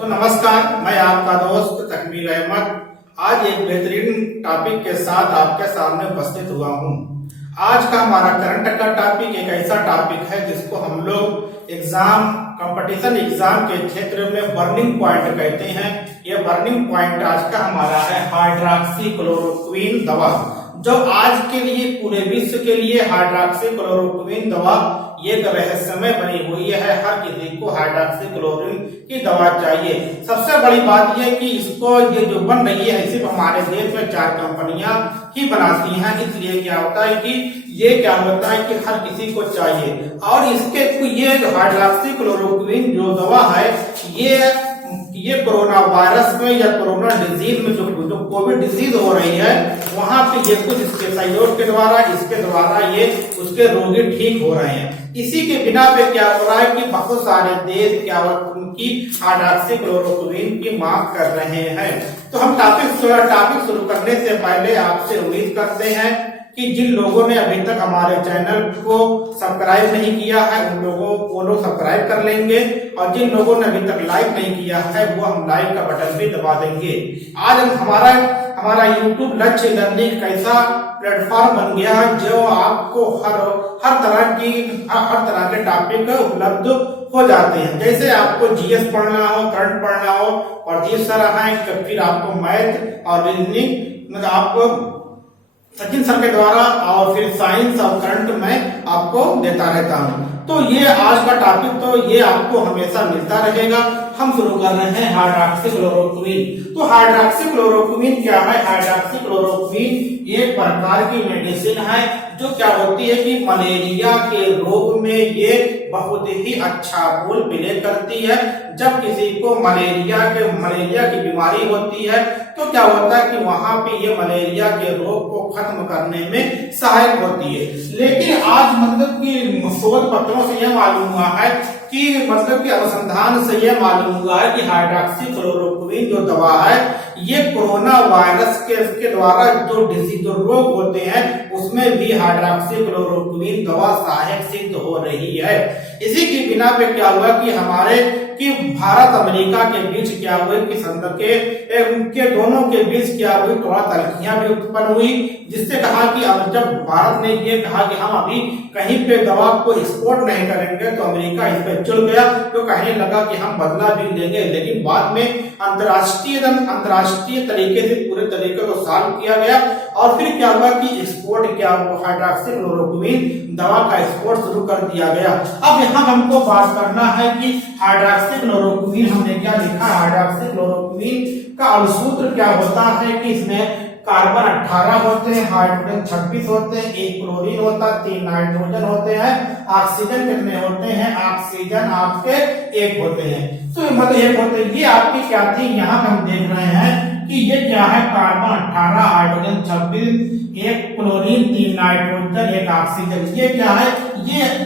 तो नमस्कार, मैं आपका दोस्त तकबीर अहमद आज एक बेहतरीन टॉपिक के साथ आपके सामने उपस्थित हुआ हूँ। आज का हमारा करंट का टॉपिक एक ऐसा टॉपिक है जिसको हम लोग कंपटीशन एग्जाम के क्षेत्र में बर्निंग पॉइंट कहते हैं। ये बर्निंग पॉइंट आज का हमारा है हाइड्रॉक्सी क्लोरोक्विन दवा, जो आज के लिए पूरे विश्व के लिए हाइड्रॉक्सी क्लोरोक्विन दवा ये रहस्यमय बनी हुई है। हर किसी को हाइड्रॉक्सी क्लोरोक्विन की दवा चाहिए। सबसे बड़ी बात यह कि इसको ये जो बन रही है सिर्फ हमारे देश में 4 कंपनियां ही बनाती हैं, इसलिए क्या होता है कि ये क्या होता है कि हर किसी को चाहिए। और इसके ये हाइड्रॉक्सी क्लोरोक्विन जो दवा है ये कोरोना वायरस में या कोरोना डिजीज में जो कोविड डिजीज हो रही है वहां पे ये कुछ इसके सहयोग के द्वारा ये उसके रोगी ठीक हो रहे हैं। इसी के बिना पे क्या हो रहा है कि बहुत सारे देश क्या उनकी हाइड्रॉक्सी क्लोरोक्विन की मांग कर रहे हैं। तो हम टॉपिक शुरू करने से पहले आपसे उम्मीद करते हैं कि जिन लोगों ने अभी तक हमारे चैनल को सब्सक्राइब नहीं किया है वो लोग सब्सक्राइब कर लेंगे, और जिन लोगों ने अभी तक लाइक नहीं किया है वो हम लाइक का बटन भी दबा देंगे। आज हमारा YouTube लक्ष्य लर्निंग कैसा प्लेटफॉर्म बन गया है जो आपको हर तरह के टॉपिक उपलब्ध हो जाते हैं। जैसे आपको जीएस पढ़ना हो, करंट पढ़ना हो और जीएस सर है, फिर आपको मैथ और रीजनिंग मतलब आपको सचिन सर के द्वारा और फिर साइंस और करंट में आपको देता रहता हूँ। तो ये आज का टॉपिक तो ये आपको हमेशा मिलता रहेगा। हम शुरू कर रहे हैं हाइड्रॉक्सी क्लोरोक्विन। तो हाइड्रॉक्सी क्लोरोक्विन क्या है? हाइड्रॉक्सी क्लोरोक्विन एक प्रकार की मेडिसिन है जो क्या होती है कि मलेरिया के रोग में ये बहुत ही अच्छा रोल प्ले करती है। जब किसी को मलेरिया की बीमारी होती है तो क्या होता है कि वहां पे ये मलेरिया के रोग को खत्म करने में सहायक होती है। लेकिन आज मतलब कि शोध पत्रों से यह मालूम हुआ है कि मतलब कि अनुसंधान से यह मालूम हुआ है कि हाइड्रॉक्सी क्लोरोक्विन जो दवा है ये कोरोना वायरस के द्वारा जो रोग होते हैं उसमें भी हाइड्रॉक्सी क्लोरोक्विन दवा सहायक सिद्ध हो रही है। इसी की बिना पे क्या हुआ कि भारत अमेरिका के बीच क्या हुई कि उनके दोनों के बीच क्या हुई थोड़ा तलखियां भी उत्पन्न हुई, जिससे कहा कि अब जब भारत ने ये कहा कि हम अभी कहीं पे दवा को एक्सपोर्ट नहीं करेंगे तो अमेरिका इस पे चिढ़ गया, तो कहने लगा कि हम बदला भी लेंगे। लेकिन बाद में अंतरराष्ट्रीय तरीके से पूरे तरीके को सॉल्व किया गया और फिर क्या हुआ कि एक्सपोर्ट हाइड्रॉक्सी क्लोरोक्विन दवा का एक्सपोर्ट शुरू कर दिया गया। अब यहाँ हमको बात करना है कि हाइड्रॉक्सी क्लोरोक्विन हमने क्या लिखा। हाइड्रॉक्सी क्लोरोक्विन का अनुसूत्र क्या होता है कि इसमें कार्बन 18 होते हैं, हाइड्रोजन 26 होते हैं, 1 क्लोरीन होता है, 3 नाइट्रोजन होते हैं, ऑक्सीजन कितने होते हैं? ऑक्सीजन आपके 1 होते हैं। तो मतलब 1 होते हैं। ये आपकी क्या थी? यहाँ हम देख रहे हैं कि ये क्या है? Carbon 18, hydrogen 26, 1 chlorine, 3 nitrogen, 1 oxygen. ये क्या है?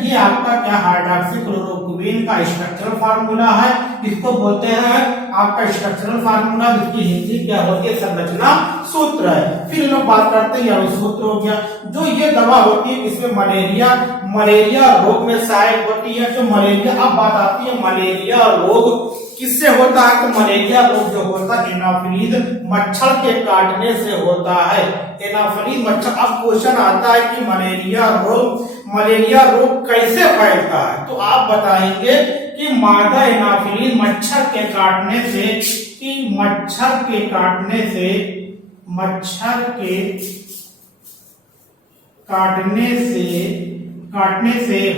ये आपका क्या हाइड्रॉक्सी क्लोरोक्विन का स्ट्रक्चरल फार्मूला है। इसको बोलते हैं आपका स्ट्रक्चरल फार्मूला, जिसकी हिंदी क्या होती है? संरचना सूत्र है। फिर लोग बात करते हैं यार सूत्र हो गया। जो ये दवा होती है इसमें मलेरिया रोग में सहायक होती है। जो मलेरिया अब बात आती है मलेरिया रोग किससे होता है? तो मलेरिया रोग जो होता है एनाफिलीज मच्छर के काटने से होता है। एनाफिलीज मच्छर। अब क्वेश्चन आता है कि मलेरिया रोग कैसे फैलता है? तो आप बताएंगे कि मादा एनाफिलीज मच्छर के काटने से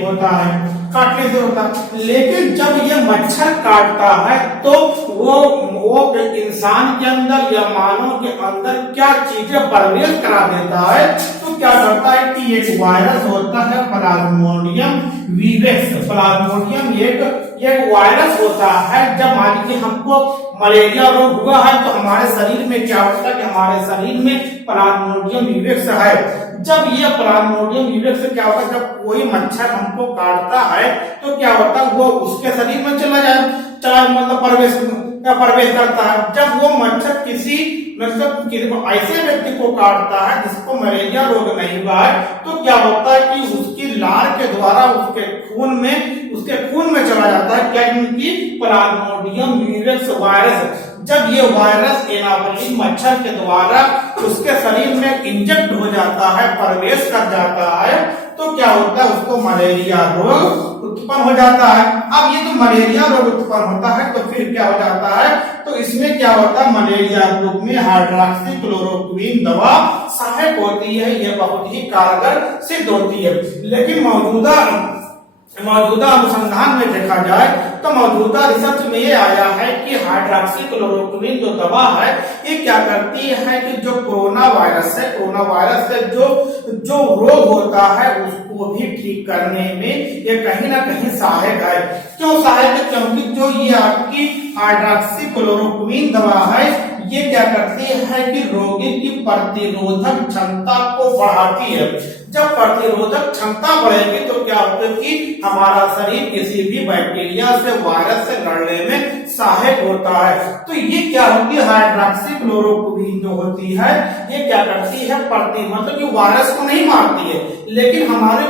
होता है। लेकिन जब ये मच्छर काटता है तो वो इंसान के अंदर या मानव के अंदर क्या चीजें प्रवेश करा देता है? तो क्या करता है कि एक वायरस होता है प्लाज्मोडियम विवेक्स। प्लाज्मोडियम एक वायरस होता है। जब मान लीजिए हमको मलेरिया रोग हुआ है तो हमारे शरीर में क्या होता है कि हमारे शरीर में प्लाज्मोडियम विवेक्स है। जब ये प्लाज्मोडियम विवेक्स क्या होता है? जब कोई मच्छर हमको काटता है तो क्या होता है वो उसके शरीर में चला जाए मतलब प्रवेश प्रवेश करता है। जब वो मच्छर किसी मतलब ऐसे व्यक्ति को काटता है जिसको मलेरिया रोग नहीं हुआ है, तो क्या होता है कि उसकी लार के द्वारा उसके खून में चला जाता है क्या, कि प्लाज्मोडियम विरिडेक्स वायरस। जब ये वायरस एनाफिलिस मच्छर के द्वारा उसके शरीर में इंजेक्ट हो जाता है, प्रवेश कर जाता है, तो क्या होता है, उसको मलेरिया रोग उत्पन्न हो जाता है। अब ये तो मलेरिया रोग उत्पन्न होता है तो फिर क्या हो जाता है, तो इसमें क्या होता है, मलेरिया रोग में हाइड्रोक्सीक्लोरोक्विन दवा सहायक होती है, यह बहुत ही कारगर सिद्ध होती है। लेकिन मौजूदा अनुसंधान में देखा जाए तो मौजूदा रिसर्च में ये आया है कि हाइड्रोक्सीक्लोरोक्विन जो दवा है ये क्या करती है कि जो कोरोना वायरस से जो रोग होता है उसको भी ठीक करने में ये कहीं ना कहीं सहायक है। क्यों सहायक है, क्योंकि जो ये आपकी हाइड्रोक्सीक्लोरोक्विन दवा है ये क्या करती है कि रोगी की प्रतिरोधक क्षमता को बढ़ाती है। जब प्रतिरोधक क्षमता बढ़ेगी तो क्या होगा कि हमारा शरीर किसी भी बैक्टीरिया से, वायरस से लड़ने में सहायक होता है। तो ये क्या होती है, हाइड्रोक्सीक्लोरोक्विन जो होती है ये क्या करती है, मतलब कि वायरस को नहीं मारती है, लेकिन हमारे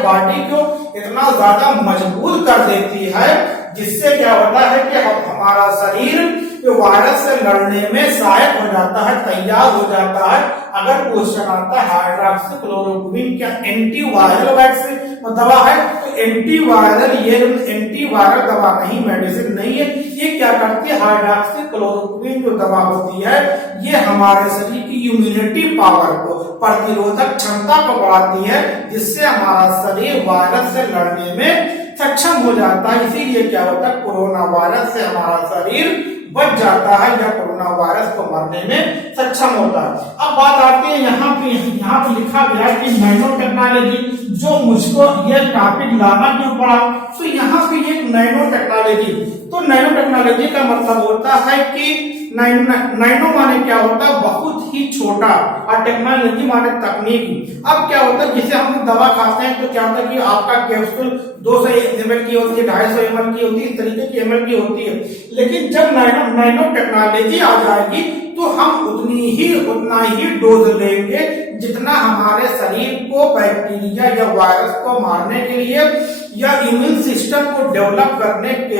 बॉडी को इतना ज्यादा मजबूत कर देती है जिससे क्या होता है कि हमारा शरीर वायरस से लड़ने में सहायक हो जाता है, तैयार हो जाता है। अगर क्वेश्चन आता है हाइड्रोक्सीक्लोरोक्विन क्या एंटीवायरल वैक्सीन दवा है, तो एंटीवायरल दवा नहीं, मेडिसिन नहीं है। ये क्या करती है, हाइड्रोक्सीक्लोरोक्विन जो दवा होती है ये हमारे शरीर की इम्यूनिटी पावर को, प्रतिरोधक क्षमता को बढ़ाती है, जिससे हमारा शरीर वायरस से लड़ने में सक्षम हो जाता है। इसीलिए क्या होता है, कोरोना वायरस से हमारा शरीर बच जाता है या कोरोना वायरस को मरने में सक्षम होता है। अब बात आती है यहाँ पे लिखा गया है कि नैनो टेक्नोलॉजी, जो मुझको ये टॉपिक लाना क्यों पड़ा, तो यहाँ पे ये नैनो टेक्नोलॉजी, तो नैनो टेक्नोलॉजी का मतलब होता है कि नैनो माने क्या होता है, बहुत ही छोटा, और टेक्नोलॉजी माने तकनीक। अब क्या होता है, जिसे हम दवा खाते हैं तो क्या होता है कि आपका कैप्सूल 200 ml की होती है, 250 ml की होती है, इस तरीके की ml की होती है। लेकिन जब नैनो टेक्नोलॉजी आ जाएगी तो हम उतना ही डोज लेंगे जितना हमारे शरीर को बैक्टीरिया या वायरस को मारने के लिए या इम्यून सिस्टम को डेवलप करने के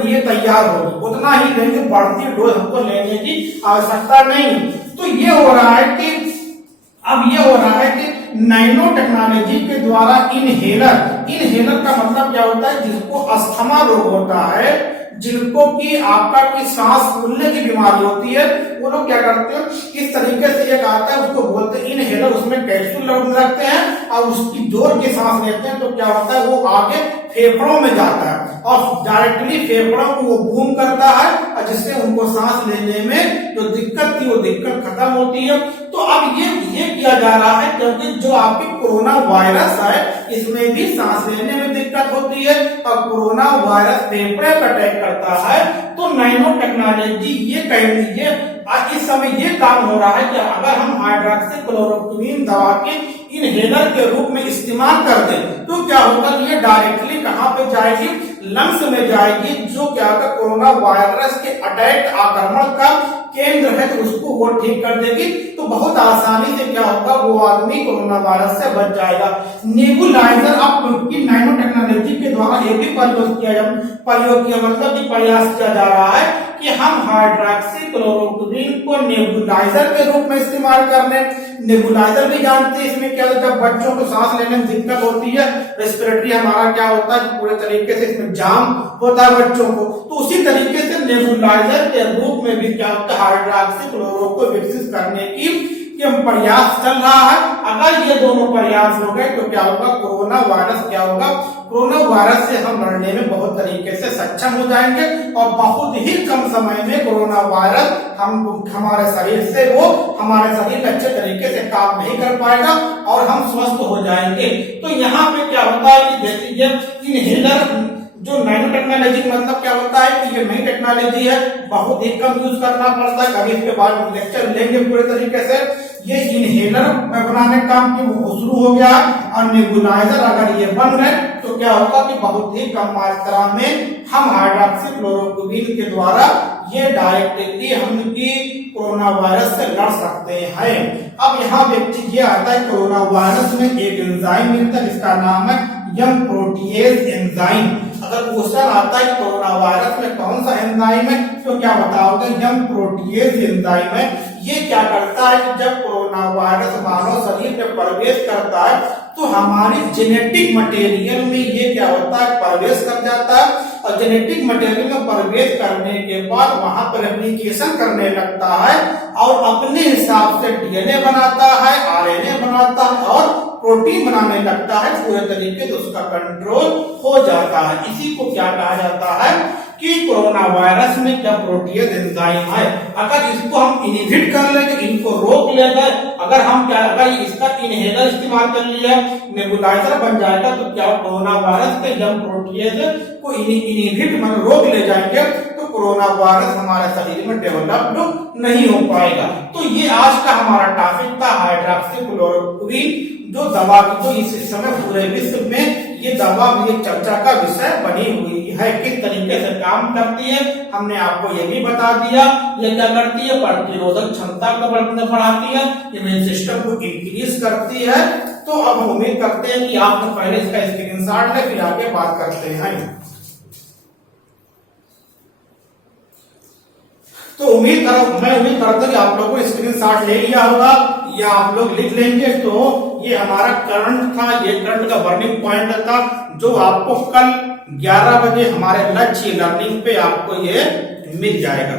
लिए तैयार होगी, उतना ही लेंगे, बढ़ती डोज हमको लेने की आवश्यकता नहीं। तो ये हो रहा है कि नैनो टेक्नोलॉजी के द्वारा इनहेलर का मतलब क्या होता है, जिसको अस्थमा रोग होता है, जिनको कि आपका की सांस फूलने की बीमारी होती है, वो लोग क्या करते हैं, इस तरीके से एक आता है उसको बोलते हैं इनहेलर, उसमें कैप्सूल रखते हैं और उसकी जोर की सांस लेते हैं, तो क्या होता है वो आगे फेफड़ों में जाता है और डायरेक्टली फेफड़ों को वो बूम करता है, और जिससे उनको सांस लेने में जो दिक्कत थी वो दिक्कत खत्म होती है। तो अब ये किया जा रहा है क्योंकि जो आपकी कोरोना वायरस है इसमें भी सांस लेने में दिक्कत होती है और कोरोना वायरस फेफड़े पर अटैक करता है। तो नैनो टेक्नोलॉजी ये कह लीजिए आज इस समय ये काम हो रहा है कि अगर हम हाइड्रोक्सीक्लोरोक्विन दवा के इनहेलर के रूप में इस्तेमाल कर दें तो क्या होगा, ये डायरेक्टली कहां पे जाएगी, लंग्स में जाएगी, जो क्या होगा कोरोना वायरस के अटैक आक्रमण का केंद्र है, तो उसको वो ठीक कर देगी। तो बहुत आसानी से क्या होगा, वो आदमी कोरोना वायरस से बच जाएगा। नेबुलाइजर अब नैनो टेक्नोलॉजी के द्वारा ये भी प्रयोग किया मतलब कि प्रयास किया जा रहा है कि हम हाइड्रोक्सीक्लोरोक्विन को नेबुलाइजर के रूप में इस्तेमाल कर लें। नेबुलाइजर भी जानते हैं इसमें क्या होता है, जब बच्चों को सांस लेने में दिक्कत होती है, रेस्पिरेटरी हमारा क्या होता है पूरे तरीके से इसमें जाम होता है बच्चों को, तो उसी तरीके से नेबुलाइजर के रूप में भी क्या होता है हाइड्रोक्सीक्लोरोक्विन को विकसित करने की प्रयास चल रहा है। अगर ये दोनों प्रयास हो गए तो क्या होगा, कोरोना वायरस से हम लड़ने में बहुत तरीके से सक्षम हो जाएंगे और बहुत ही कम समय में कोरोना वायरस हमारे शरीर में अच्छे तरीके से काम नहीं कर पाएगा और हम स्वस्थ हो जाएंगे। तो यहाँ पे क्या होता है कि देखिए इनहेलर जो नैनो टेक्नोलॉजी का मतलब क्या होता है कि ये नई टेक्नोलॉजी है, बहुत ही कम यूज करना पड़ता है। अभी इसके बाद लेक्चर लेंगे पूरे तरीके से। ये इनहेलर बनाने का काम की वो शुरू हो गया और नेबुलाइजर अगर ये बन गए तो क्या होगा कि बहुत ही कम मात्रा में हम हाइड्रोक्सीक्लोरोक्विन के द्वारा ये डायरेक्टली हम कोरोना वायरस से लड़ सकते हैं। अब यहाँ व्यक्ति ये आता है कोरोना वायरस में एक एंजाइम मिलता है जिसका नाम है यंग प्रोटीएज एंजाइम। अगर क्वेश्चन आता है कोरोना वायरस में कौन सा एंजाइम है तो क्या बताओगे, यंग प्रोटीएज एंजाइम है। ये क्या करता है कि जब कोरोना वायरस मानव शरीर में प्रवेश करता है तो हमारी जेनेटिक मटेरियल में ये क्या होता है, प्रवेश कर जाता है और जेनेटिक मटेरियल में प्रवेश करने के बाद वहां पर एप्लीकेशन करने लगता है और अपने हिसाब से डीएनए बनाता है, आरएनए बनाता है और प्रोटीन बनाने लगता है। पूरे तरीके से उसका कंट्रोल हो जाता है। इसी को क्या कहा जाता है कि कोरोना वायरस में क्या प्रोटीएज एंजाइम है। अगर इसको हम इनहिबिट कर लेंगे, इनको रोक लेंगे, अगर हम क्या अगर इसका इनहेलर इस्तेमाल कर लिया, नेबुलाइजर बन जाएगा तो क्या कोरोना वायरस के यंग प्रोटीएज को इनहिबिट मतलब रोक ले जाएंगे तो कोरोना वायरस हमारे शरीर में डेवलप नहीं हो पाएगा। तो ये आज का हमारा टॉपिक था हाइड्रोक्सीक्लोरोक्विन, जो दवा की जो इस समय पूरे विश्व में ये दवा ये चर्चा का विषय बनी हुई है। किस तरीके से काम करती है हमने आपको ये भी बता दिया। ये क्या करती है, प्रतिरोधक क्षमता को बढ़ाती है, इम्यून सिस्टम को इंक्रीज करती है। तो अब हम उम्मीद करते हैं कि आपने पहले इसका स्क्रीनशॉट ले, फिर आगे बात करते हैं। तो मैं उम्मीद करता हूँ कि आप लोगों ने स्क्रीनशॉट ले लिया होगा या आप लोग लिख लेंगे। तो ये हमारा करंट था, ये करंट का बर्निंग पॉइंट था जो आपको कल 11 बजे हमारे लक्ष्य लर्निंग पे आपको ये मिल जाएगा।